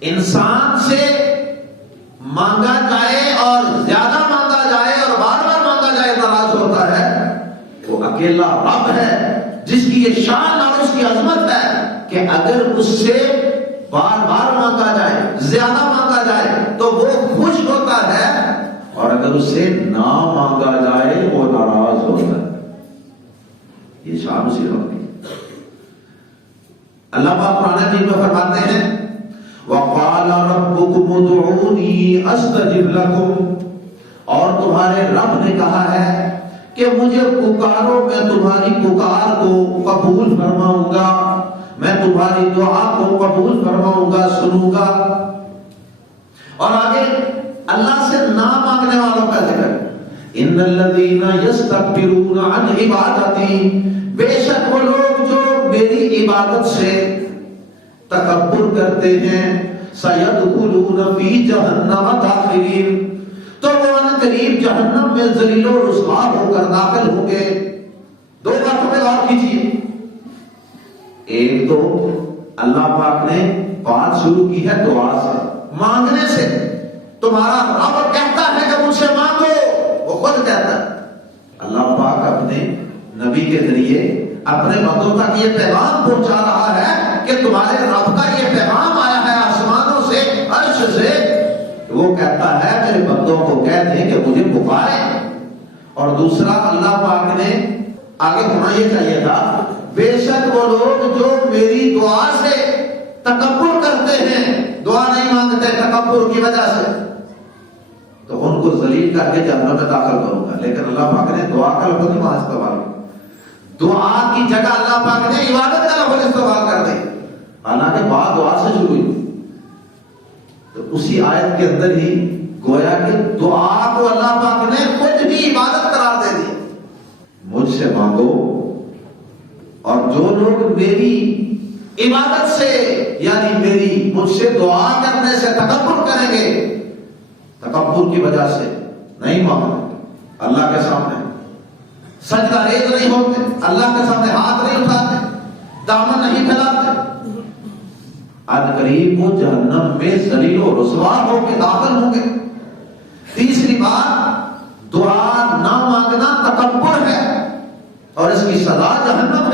انسان سے مانگا جائے اور زیادہ مانگا جائے اور بار بار مانگا جائے ناراض ہوتا ہے، وہ اکیلا رب ہے جس کی یہ شان اور اس کی عظمت ہے کہ اگر اس سے بار بار مانگا جائے، زیادہ مانگا جائے تو وہ خوش ہوتا ہے، اور اگر اس سے نہ مانگا جائے وہ ناراض ہوتا ہے۔ یہ شان اسی رب کی۔ اللہ پاک قرآن مجید میں فرماتے ہیں وَقَالَ رَبُّكُمُ ادْعُونِي أَسْتَجِبْ لَكُمْ، اور تمہارے رب نے کہا ہے کہ مجھے پکارو، میں تمہاری پکار کو قبول فرماؤں گا، میں تمہاری دعا کو قبول فرماؤں گا، سنوں گا۔ اور آگے اللہ سے نہ مانگنے والوں کا ذکر، ان الذین یستکبرون عن عبادتی، بے شک وہ لوگ جو میری عبادت سے تکبر کرتے ہیں، سیدخلون فی جہنم داخرین، تو وہ ان قریب جہنم میں ذلیل و رسوا ہو کر داخل ہوں گے۔ دو باتوں پہ غور کیجیے۔ ایک تو اللہ پاک نے بات شروع کی ہے دعا سے، مانگنے سے۔ تمہارا رب کہتا ہے کہ مجھ سے مانگو، وہ خود کہتا ہے۔ اللہ پاک اپنے نبی کے ذریعے اپنے بندوں تک یہ پیغام پہنچا رہا ہے کہ تمہارے رب کا یہ پیغام آیا ہے آسمانوں سے، عرش سے۔ وہ کہتا ہے میرے بندوں کو کہہ دیں کہ مجھے پکاریں۔ اور دوسرا اللہ پاک نے آگے ہونا یہ چاہیے تھا، بے شک وہ لوگ جو میری دعا سے تکبر کرتے ہیں، دعا نہیں مانگتے تکبر کی وجہ سے، تو ان کو ذلیل کر کے جہنم میں داخل کروں گا۔ لیکن اللہ پاک نے دعا کا لفظ نہیں وہاں استعمال کیا، دعا کی جگہ اللہ پاک نے عبادت کا لفظ استعمال کر دی، حالانکہ بات دعا سے شروع ہوئی۔ تو اسی آیت کے اندر ہی گویا کہ دعا کو اللہ پاک نے خود بھی عبادت قرار دے دی۔ مجھ سے مانگو، اور جو لوگ میری عبادت سے یعنی میری مجھ سے دعا کرنے سے تکبر کریں گے، تکبر کی وجہ سے نہیں مانگتے، اللہ کے سامنے سجدہ ریز نہیں ہوتے، اللہ کے سامنے ہاتھ نہیں اٹھاتے، دامن نہیں پھیلاتے، ان قریب وہ جہنم میں ذلیل و رسوا ہو کے داخل ہوں گے۔ تیسری بات، دعا نہ مانگنا تکبر ہے اور اس کی سزا جہنم